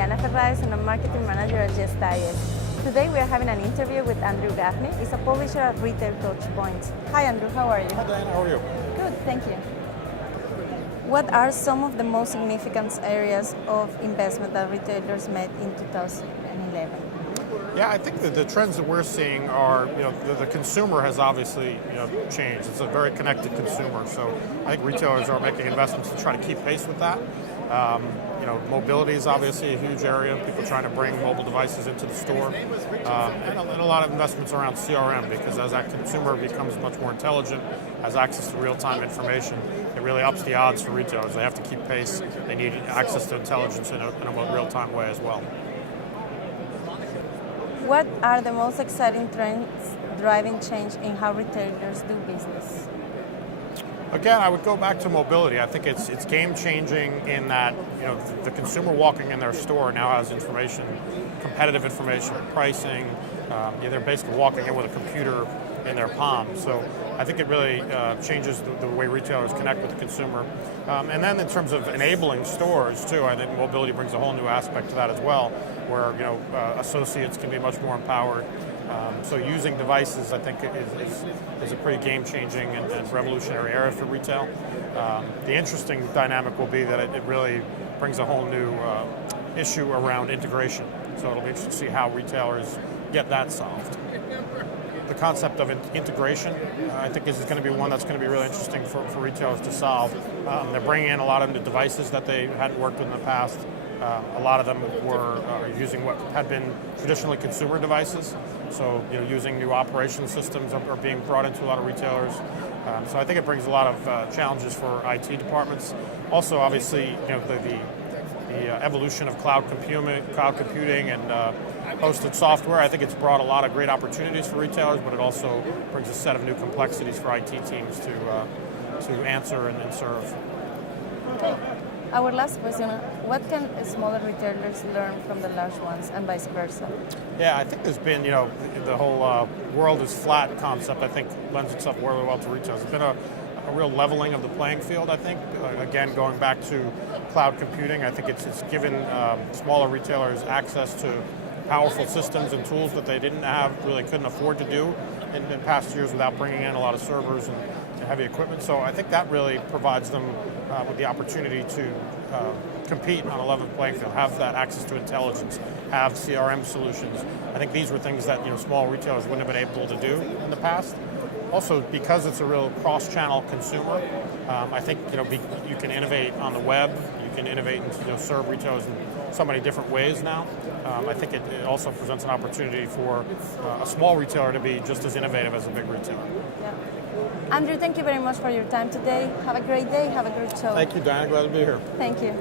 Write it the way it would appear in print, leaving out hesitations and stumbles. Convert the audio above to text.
Diana Ferraes, and I'm Marketing Manager at Jesta I.S. Today we are having an interview with Andrew Gaffney. He's a publisher at Retail Touchpoints. Hi Andrew, how are you? Hi Diana, how are you? Good, thank you. What are some of the most significant areas of investment that retailers made in 2011? Yeah, I think that the trends that we're seeing are, the consumer has obviously, changed. It's a very connected consumer, so I think retailers are making investments to try to keep pace with that. Mobility is obviously a huge area. People trying to bring mobile devices into the store, and a lot of investments around CRM, because as that consumer becomes much more intelligent, has access to real-time information, it really ups the odds for retailers. They have to keep pace. They need access to intelligence in a more real-time way as well. What are the most exciting trends driving change in how retailers do business? Again, I would go back to mobility. I think it's game-changing in that the consumer walking in their store now has information, competitive information, pricing. They're basically walking in with a computer in their palm. So I think it really changes the way retailers connect with the consumer. And then in terms of enabling stores too, I think mobility brings a whole new aspect to that as well, where associates can be much more empowered. So using devices, I think, is a pretty game-changing and revolutionary area for retail. The interesting dynamic will be that it really brings a whole new issue around integration. So it'll be interesting to see how retailers get that solved. The concept of integration, I think, is going to be one that's going to be really interesting for retailers to solve. They're bringing in a lot of new devices that they hadn't worked with in the past. A lot of them were using what had been traditionally consumer devices. So, using new operation systems are being brought into a lot of retailers. So I think it brings a lot of challenges for IT departments. Also, obviously, the evolution of cloud computing and hosted software, I think it's brought a lot of great opportunities for retailers, but it also brings a set of new complexities for IT teams to answer and serve. Okay. Our last question, what can smaller retailers learn from the large ones and vice versa? Yeah, I think there's been, the whole world is flat concept, I think, lends itself really well to retailers. There's been a real leveling of the playing field, I think. Again, going back to cloud computing, I think it's given smaller retailers access to powerful systems and tools that they couldn't afford to do in past years without bringing in a lot of servers and heavy equipment. So I think that really provides them with the opportunity to compete on a level playing field, have that access to intelligence, have CRM solutions. I think these were things that small retailers wouldn't have been able to do in the past. Also, because it's a real cross-channel consumer, I think you can innovate on the web. You can innovate and serve retailers in so many different ways now. I think it also presents an opportunity for a small retailer to be just as innovative as a big retailer. Yeah. Andrew, thank you very much for your time today. Have a great day. Have a great show. Thank you, Diana. Glad to be here. Thank you.